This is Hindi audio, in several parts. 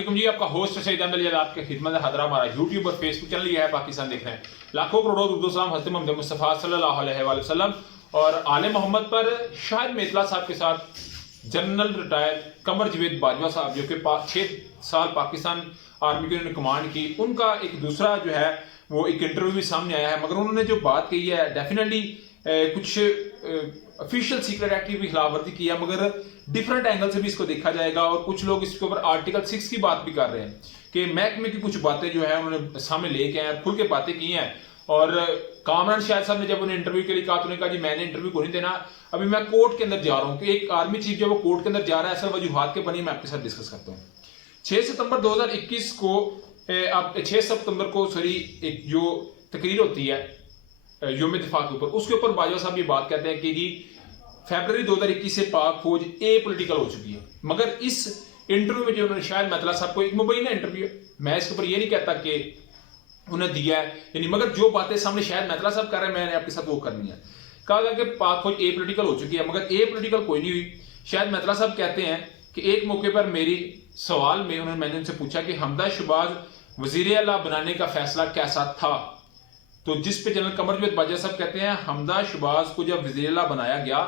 अस्सलाम जी, आपका होस्ट सईद अहमद अली आपके खिदमत में हाजिर। हमारा यूट्यूब और फेसबुक चैनल ये है पाकिस्तान देख रहे हैं। लाखों करोड़ों दुरूद सलाम हज़रत मोहम्मद मुस्तफ़ा सल्लल्लाहु अलैहि वसल्लम और आले मोहम्मद पर शाहिद मेतला साहब के साथ जनरल रिटायर्ड कमर जवेद बाजवा साहब, जो कि 6 साल पाकिस्तान आर्मी की उन्होंने कमांड की, उनका एक दूसरा जो है वो एक इंटरव्यू भी सामने आया है। मगर उन्होंने जो बात कही है डेफिनेटली कुछ ऑफिशियल सीक्रेट एक्ट की भी खिलाफवर्जी की है, मगर डिफरेंट एंगल से भी इसको देखा जाएगा। और कुछ लोग इसके ऊपर आर्टिकल 6 की बात भी कर रहे हैं कि महकमे की कुछ बातें जो है उन्होंने सामने लेके आए, खुल के बातें की हैं। और कामरान शाहिद साहब ने जब उन्हें इंटरव्यू के लिए कहा तो उन्होंने कहा जी मैंने इंटरव्यू को नहीं देना, अभी मैं कोर्ट के अंदर जा रहा हूं। कि एक आर्मी चीफ जब वो कोर्ट के अंदर जा रहा है, असल वजूहात के बनी मैं आपके साथ डिस्कस करता हूँ। 6 सितंबर 2021 को अब 6 सितंबर को एक जो तकरीर होती है यौम दिफा के ऊपर, उसके ऊपर बाजवा साहब ये बात कहते हैं कि जी फरवरी 2021 से पाक फौज पॉलिटिकल हो चुकी है। मगर इस इंटरव्यू में जो उन्होंने शाहिद मेतला साहब को एक मुबैना इंटरव्यू है, मैं इसके ऊपर ये नहीं कहता कि उन्हें दिया है यानी, मगर जो बातें सामने शाहिद मेतला साहब कर रहे हैं मैंने आपके साथ वो करनी है। कहा गया कि पाक फौज पॉलिटिकल हो चुकी है, मगर पॉलिटिकल कोई नहीं हुई। शाहिद मेतला साहब कहते हैं कि एक मौके पर मेरी सवाल में मैंने उनसे पूछा कि हमदा शहबाज वजीर आला बनाने का फैसला कैसा था, तो जिस पे जनरल कमर जवेद बाजवा साहब कहते हैं हमदा शहबाज को जब वजीर आला बनाया गया,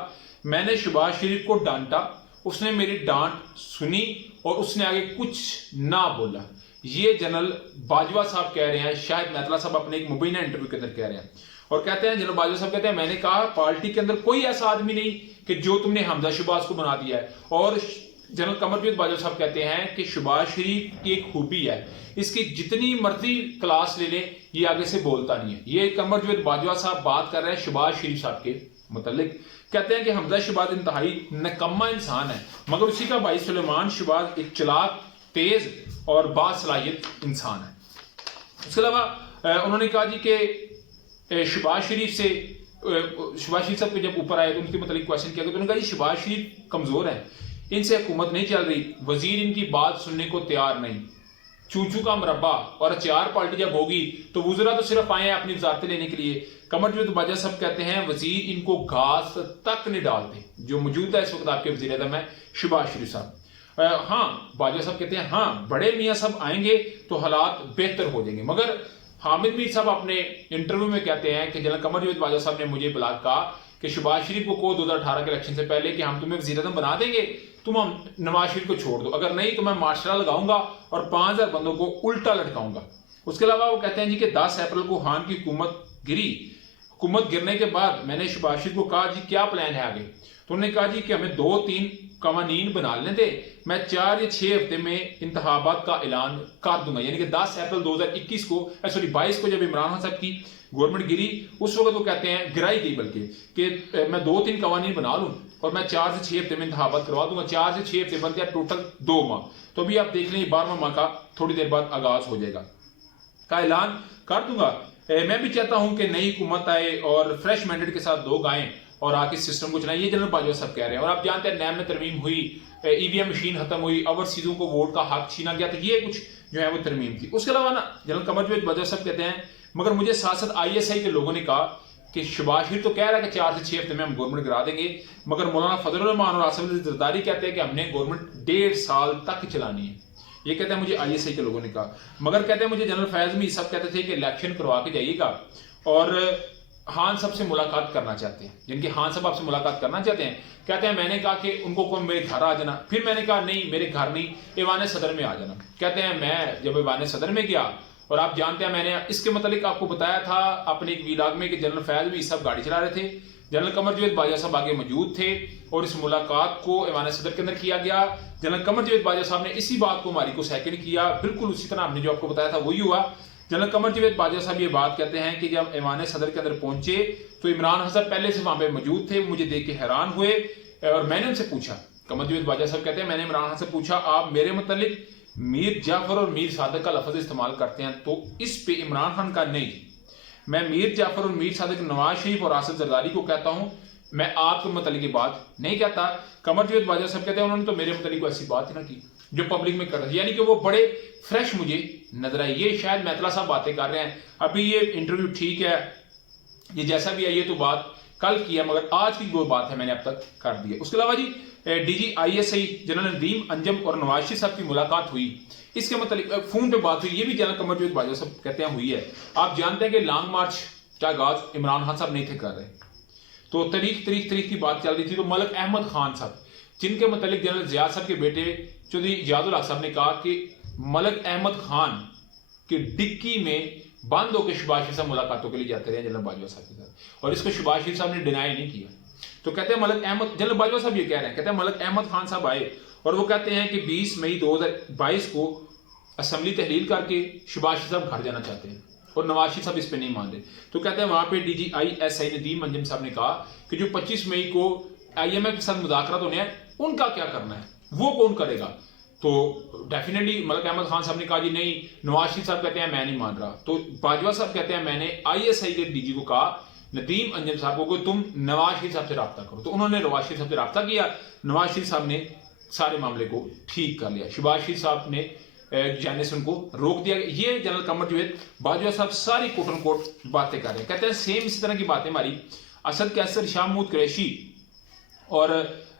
मैंने शहबाज शरीफ को डांटा, उसने मेरी डांट सुनी और उसने आगे कुछ ना बोला। ये जनरल बाजवा साहब कह रहे हैं, शाहिद मेतला साहब अपने एक मुबैना इंटरव्यू के अंदर कह रहे हैं। और कहते हैं जनरल बाजवा साहब कहते हैं मैंने कहा पार्टी के अंदर कोई ऐसा आदमी नहीं कि जो तुमने हमदा शहबाज को बना दिया है। और जनरल कमर जवेद बाजवा साहब कहते हैं कि शहबाज शरीफ की एक खूबी है, इसकी जितनी मर्जी क्लास ले लें ये आगे से बोलता नहीं है। ये कमर जवेद बाजवा साहब बात कर रहे हैं शहबाज शरीफ साहब के मुतालिक। कहते हैं कि हमजा शहबाज इंतहाई नकम्मा इंसान है, मगर उसी का भाई सुलेमान शहबाज एक चालाक, तेज और बासलाहियत इंसान है। उसके अलावा उन्होंने कहा जी कि शहबाज शरीफ साहब के जब ऊपर आए तो उनके मतलब क्वेश्चन किया, तो उन्होंने कहा जी शहबाज शरीफ कमजोर है, इनसे हुकूमत नहीं चल रही, वजीर इनकी बात सुनने को तैयार नहीं, चूचू का मरब्बा और अचार पार्टी जब होगी तो वज़रा तो सिर्फ आए हैं अपनी वजारतें लेने के लिए। कमर जवेद बाजवा साहब कहते हैं वजीर इनको घास तक नहीं डालते। जो मौजूद है इस वक्त आपके वजीर आज़म है शहबाज शरीफ साहब। हाँ, बाजवा साहब कहते हैं हाँ बड़े मियाँ साहब आएंगे तो हालात बेहतर हो जाएंगे। मगर हामिद मीर साहब अपने इंटरव्यू में कहते हैं कि जनरल कमर जवेद बाजवा साहब ने मुझे बुला कहा कि शहबाज शरीफ को 2018 के इलेक्शन से पहले कि हम तुम्हें वजीर आज़म बना देंगे, तुम हम नवाज शरीफ को छोड़ दो, अगर नहीं तो मैं मार्शल लगाऊंगा और 5000 बंदों को उल्टा लटकाऊंगा। उसके अलावा वो कहते हैं जी कि 10 अप्रैल को खान की हुकूमत गिरी, हुकूमत गिरने के बाद मैंने शहबाज शरीफ को कहा जी क्या प्लान है आगे, तो उन्होंने कहा जी कि हमें 2-3 कवानीन बना लेने दे, मैं 4 या 6 हफ्ते में इंतखाबात का ऐलान कर दूंगा। यानी कि 10 अप्रैल 2021 को 22 को जब इमरान खान साहब की गवर्नमेंट गिरी, उस वक्त वो कहते हैं गिराई गई बल्कि कि मैं 2-3 कवानीन बना लूं और मैं 4 से 6 हफ्ते में इंतखाबात करवा दूंगा। 4 से 6 हफ्ते बनते हैं टोटल 2 माह, तो अभी आप देख लें 12वां माह का थोड़ी देर बाद आगाज हो जाएगा का ऐलान कर दूंगा। मैं भी चाहता हूं कि नई हुकूमत आए और फ्रेश मैंडेट के साथ लोग आए और आके सिस्टम को चलाएं। ये जनरल बाजवा साहब कह रहे हैं। और आप जानते हैं नैब में तरमीम हुई, ईवीएम मशीन खत्म हुई, ओवरसीजों को वोट का हक छीना गया, तो ये कुछ जो है वो तरमीम थी। उसके अलावा ना जनरल कमर जवेद बाजवा साहब कहते हैं मगर मुझे साथ साथ ISI के लोगों ने कहा कि शहबाज शरीफ तो कह रहा है कि 4 से 6 हफ्ते में हम गवर्नमेंट गिरा देंगे, मगर मौलाना फजलुर रहमान और आसिफ अली जरदारी कहते हैं कि हमने गवर्नमेंट 1.5 साल तक चलानी है। ये कहते हैं मुझे ISI के लोगों ने कहा। मगर कहते हैं मुझे जनरल फैज मीर साहब कहते थे कि इलेक्शन करवा के जाइएगा और खान साहब से मुलाकात करना चाहते हैं, जिनके खान साहब आपसे मुलाकात करना चाहते हैं। कहते हैं मैंने कहा कि उनको कोई मेरे घर आ जाना, फिर मैंने कहा नहीं मेरे घर नहीं, ईवान सदर में आ जाना। कहते हैं मैं जब ईवान सदर में गया, और आप जानते हैं मैंने इसके मतलब आपको बताया था अपने एक वीलाग में कि जनरल फैज भी सब गाड़ी चला रहे थे, जनरल कमर जवेद बाजवा साहब आगे मौजूद थे और इस मुलाकात को ईवान सदर के अंदर किया गया। जनरल कमर जवेद बाजवा साहब ने इसी बात को हमारी को सेकंड किया, बिल्कुल उसी तरह हमने जो आपको बताया था वही हुआ। जनरल कमर जवेद बाजवा साहब ये बात कहते हैं कि जब ईवान सदर के अंदर पहुंचे तो इमरान खान साहब पहले से वहां पे मौजूद थे, मुझे देख के हैरान हुए और मैंने उनसे पूछा, कमर जवेद बाजवा साहब कहते हैं मैंने इमरान खान से पूछा आप मेरे मुतालिक मीर जाफर और मीर सादक का लफ्ज इस्तेमाल करते हैं, तो इस पे इमरान खान का नहीं, मैं मीर जाफर और मीर सादक, नवाज शरीफ और आसिफ जरदारी को कहता हूं, मैं आपके मुतालिक की बात नहीं कहता। कमर जवेद बाजवा साहब कहते हैं उन्होंने तो मेरे मुतालिक ऐसी बात ही ना की जो पब्लिक में कर रहे थे, यानी कि वो बड़े फ्रेश मुझे नजर आए। ये शायद मेतला साहब बातें कर रहे हैं। अभी ये इंटरव्यू ठीक है, ये जैसा भी है ये तो बात कल की है, मगर आज की वो बात है मैंने अब तक कर दी है। उसके अलावा जी DGISI जनरल नदीम अंजम और नवाज शरीफ साहब की मुलाकात हुई, इसके मतलब फोन पे बात हुई, ये भी जनरल कमर जावेद बाजवा साहब कहते हैं हुई है। आप जानते हैं कि लॉन्ग मार्च का आगाज इमरान खान साहब नहीं थे कर रहे, तो तारीख की बात चल रही थी। तो मलक अहमद खान साहब, जिनके मतलब जनरल ज़िया साहब के बेटे चौधरी इजाजुल हक साहब ने कहा कि मलक अहमद खान की डिक्की में बंद होकर शहबाज शरीफ साहब मुलाकातों के लिए जाते रहे जनरल बाजवा साहब के साथ, और इसको शहबाज शरीफ साहब ने डिनाई नहीं किया। तो कहते हैं मलक अहमद, जनरल बाजवा साहब ये कह रहे हैं, कहते हैं मलक अहमद खान साहब आए और वो कहते हैं कि 20 मई 2022 को असम्बली तहलील करके शहबाज शरीफ साहब घर जाना चाहते हैं, और नवाज शरीफ साहब इस पर नहीं मान रहे। तो कहते हैं वहां पे DGISI नदीम अंजम साहब ने कहा कि जो 25 मई को IMF के साथ मुज़ाकरात होने हैं, उनका क्या करना है, वो कौन करेगा। तो डेफिनेटली मलक अहमद खान साहब ने कहा जी नहीं, नवाज शरीफ साहब कहते हैं मैं नहीं मान रहा। तो बाजवा साहब कहते हैं मैंने ISI के DG को कहा, नदीम अंजम साहब को, तुम नवाज शरीफ साहब से रब्ता करो। तो उन्होंने नवाज शरीफ साहब से रब्ता किया, नवाज शरीफ साहब ने सारे मामले को ठीक कर लिया, शहबाज शरीफ साहब ने जाने से उनको रोक दिया। ये जनरल कमर जावेद बाजवा साहब सारी कोट एंड कोट बातें कर रहे हैं। कहते हैं सेम इसी तरह की बातें हमारी असद कैसर, शाह महमूद कुरैशी और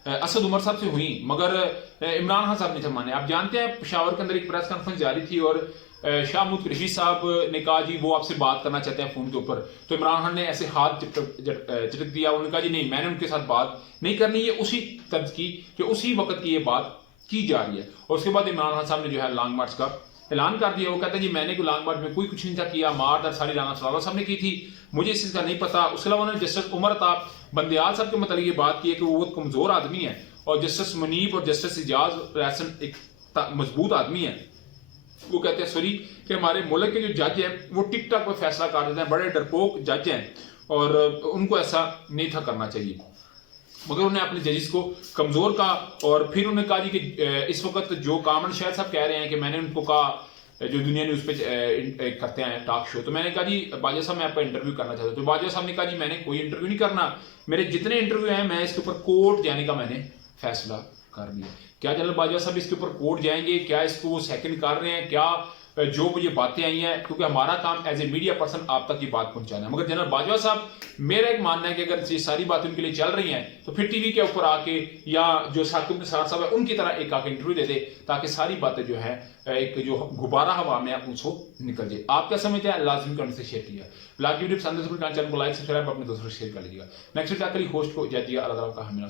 असद उमर साहब से हुई, मगर इमरान खान साहब ने माने। आप जानते हैं पेशावर के अंदर एक प्रेस कॉन्फ्रेंस जारी थी और शाह महमूद कुरैशी साहब ने कहा जी वो आपसे बात करना चाहते हैं फोन के ऊपर। तो इमरान खान ने ऐसे हाथ चिटक दिया, उन्होंने कहा जी नहीं, मैंने उनके साथ बात नहीं करनी। ये उसी तर्ज की कि उसी वक्त की ये बात की जा रही है। और उसके बाद इमरान खान साहब ने जो है लॉन्ग मार्च का ऐलान कर दिया। वो कहते हैं जी मैंने कोई लॉन्ग मार्च में कोई कुछ नहीं था किया, मारदार सारी राना सलावत साहब ने की थी, मुझे इस चीज़ का नहीं पता। उसके अलावा उन्होंने जस्टिस उमर था बंदयाल साहब के मतलब ये बात की है कि वो बहुत कमज़ोर आदमी है, और जस्टिस मुनीब और जस्टिस इजाज रहसन एक मजबूत आदमी है। वो कहते हैं सॉरी कि हमारे मुल्क के जो जज हैं वो टिक टॉक पर फैसला कर देते हैं, बड़े डरपोक जज हैं और उनको ऐसा नहीं था करना चाहिए। मगर उन्हें अपने जजेस को कमज़ोर कहा, और फिर उन्होंने कहा जी कि इस वक्त जो कामन शहर साहब कह रहे हैं कि मैंने उनको कहा जो दुनिया न्यूज़ पे करते हैं टॉक शो, तो मैंने कहा जी बाजवा साहब मैं आपका इंटरव्यू करना चाहता हूँ। तो बाजवा साहब ने कहा जी मैंने कोई इंटरव्यू नहीं करना, मेरे जितने इंटरव्यू हैं मैं इसके ऊपर कोर्ट जाने का मैंने फैसला कर लिया। क्या जनरल बाजवा साहब इसके ऊपर कोर्ट जाएंगे, क्या इसको वो सेकंड कर रहे हैं, क्या जो ये बातें आई हैं, क्योंकि हमारा काम एज ए मीडिया पर्सन आप तक ये बात पहुंचाना है। मगर जनरल बाजवा साहब, मेरा एक मानना है कि अगर ये सारी बातें उनके लिए चल रही हैं तो फिर टीवी के ऊपर आके या जो साकिब निसार साहब है उनकी तरह एक आके इंटरव्यू दे दे, ताकि सारी बातें जो है एक जो गुब्बारा हवा में उसको निकल जाए। आप क्या समझते हैं, लाजमी कमेंट से शेयर किया। ब्लॉग वीडियो पसंद है तो चैनल को लाइक सब्सक्राइब अपने दोस्तों से शेयर कर लीजिएगा। नेक्स्ट वीडियो होस्ट को इजाजत दिया, अल्लाह ताला का हमें